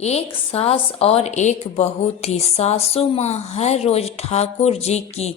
एक सास और एक बहू थी। सासू माँ हर रोज ठाकुर जी की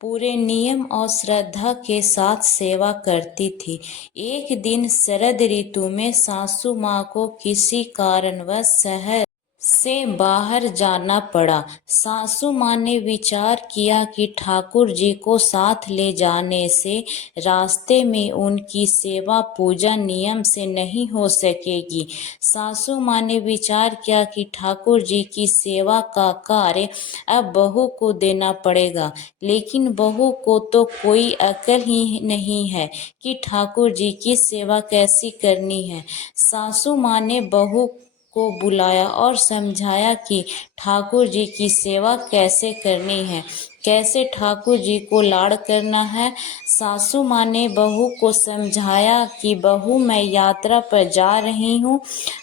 पूरे नियम और श्रद्धा के साथ सेवा करती थी। एक दिन शरद ऋतु में सासू माँ को किसी कारणवश शहर से बाहर जाना पड़ा। सासू माँ ने विचार किया कि ठाकुर जी को साथ ले जाने से रास्ते में उनकी सेवा पूजा नियम से नहीं हो सकेगी। सासू माँ ने विचार किया कि ठाकुर जी की सेवा का कार्य अब बहू को देना पड़ेगा, लेकिन बहू को तो कोई अकल ही नहीं है कि ठाकुर जी की सेवा कैसी करनी है। सासू माँ ने बहू को बुलाया और समझाया कि ठाकुर जी की सेवा कैसे करनी है, कैसे ठाकुर जी को लाड़ करना है। सासू माँ ने बहू को समझाया कि बहू, मैं यात्रा पर जा रही हूँ,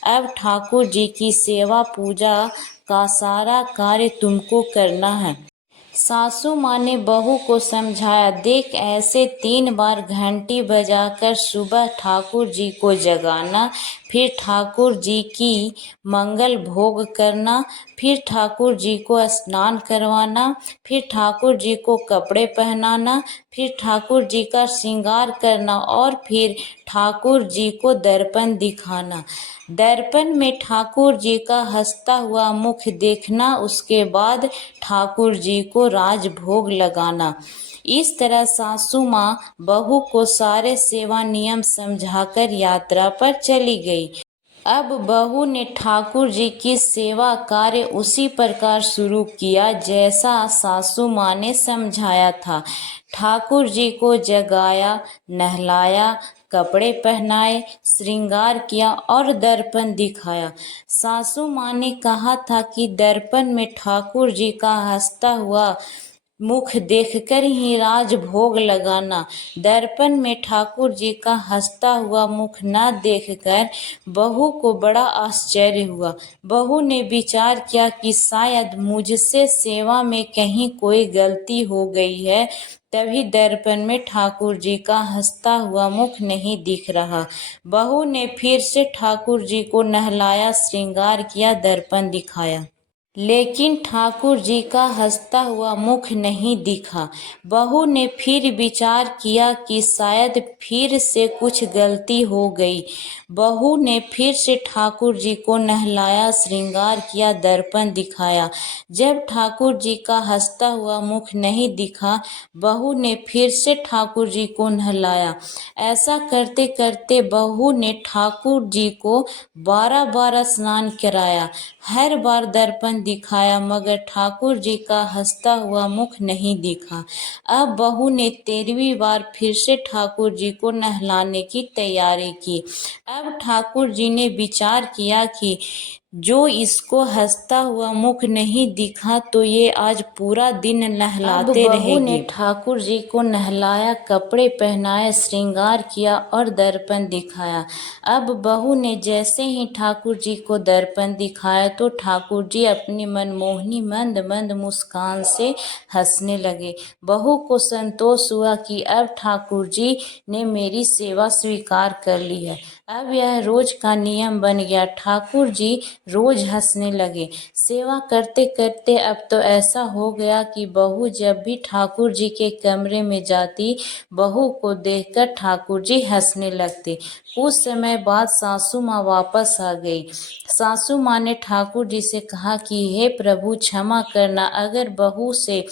अब ठाकुर जी की सेवा पूजा का सारा कार्य तुमको करना है। सासू माँ ने बहू को समझाया, देख, ऐसे 3 बार घंटी बजाकर सुबह ठाकुर जी को जगाना, फिर ठाकुर जी की मंगल भोग करना, फिर ठाकुर जी को स्नान करवाना, फिर ठाकुर जी को कपड़े पहनाना, फिर ठाकुर जी का श्रृंगार करना और फिर ठाकुर जी को दर्पण दिखाना। दर्पण में ठाकुर जी का हंसता हुआ मुख देखना, उसके बाद ठाकुर जी को राजभोग लगाना। इस तरह सासू माँ बहू को सारे सेवा नियम समझाकर यात्रा पर चली गई। अब बहू ने ठाकुर जी की सेवा कार्य उसी प्रकार शुरू किया जैसा सासू माँ ने समझाया था। ठाकुर जी को जगाया, नहलाया, कपड़े पहनाए, श्रृंगार किया और दर्पण दिखाया। सासू माँ ने कहा था कि दर्पण में ठाकुर जी का हंसता हुआ मुख देखकर ही राजभोग लगाना। दर्पण में ठाकुर जी का हंसता हुआ मुख न देखकर बहू को बड़ा आश्चर्य हुआ। बहू ने विचार किया कि शायद मुझसे सेवा में कहीं कोई गलती हो गई है, तभी दर्पण में ठाकुर जी का हंसता हुआ मुख नहीं दिख रहा। बहू ने फिर से ठाकुर जी को नहलाया, श्रृंगार किया, दर्पण दिखाया, लेकिन ठाकुर जी का हंसता हुआ मुख नहीं दिखा। बहू ने फिर विचार किया कि शायद फिर से कुछ गलती हो गई। बहू ने फिर से ठाकुर जी को नहलाया, श्रृंगार किया, दर्पण दिखाया। जब ठाकुर जी का हंसता हुआ मुख नहीं दिखा, बहू ने फिर से ठाकुर जी को नहलाया। ऐसा करते करते बहू ने ठाकुर जी को 12 स्नान कराया। हर बार दर्पण दिखाया, मगर ठाकुर जी का हंसता हुआ मुख नहीं दिखा। अब बहू ने 13वीं बार फिर से ठाकुर जी को नहलाने की तैयारी की। अब ठाकुर जी ने विचार किया कि जो इसको हंसता हुआ मुख नहीं दिखा तो ये आज पूरा दिन नहलाते रहेगी। बहू ने ठाकुर जी को नहलाया, कपड़े पहनाए, श्रृंगार किया और दर्पण दिखाया। अब बहू ने जैसे ही ठाकुर जी को दर्पण दिखाया तो ठाकुर जी अपनी मनमोहनी मंद मंद मुस्कान से हंसने लगे। बहू को संतोष हुआ कि अब ठाकुर जी ने मेरी सेवा स्वीकार कर ली है। अब यह रोज का नियम बन गया। ठाकुर जी रोज हंसने लगे। सेवा करते करते अब तो ऐसा हो गया कि बहू जब भी ठाकुर जी के कमरे में जाती, बहू को देखकर ठाकुर जी हंसने लगते। कुछ समय बाद सासू माँ वापस आ गई। सासू माँ ने ठाकुर जी से कहा कि हे प्रभु, क्षमा करना, अगर बहू से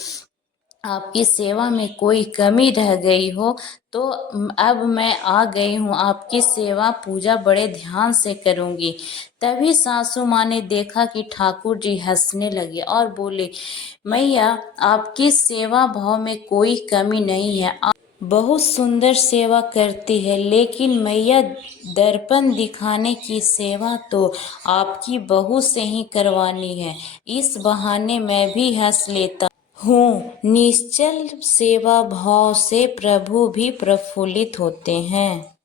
आपकी सेवा में कोई कमी रह गई हो तो अब मैं आ गई हूँ, आपकी सेवा पूजा बड़े ध्यान से करूँगी। तभी सासू माँ ने देखा कि ठाकुर जी हंसने लगे और बोले, मैया, आपकी सेवा भाव में कोई कमी नहीं है, आप बहुत सुंदर सेवा करती है, लेकिन मैया, दर्पण दिखाने की सेवा तो आपकी बहू से ही करवानी है। इस बहाने मैं भी हंस लेता हूँ। निश्चल सेवा भाव से प्रभु भी प्रफुल्लित होते हैं।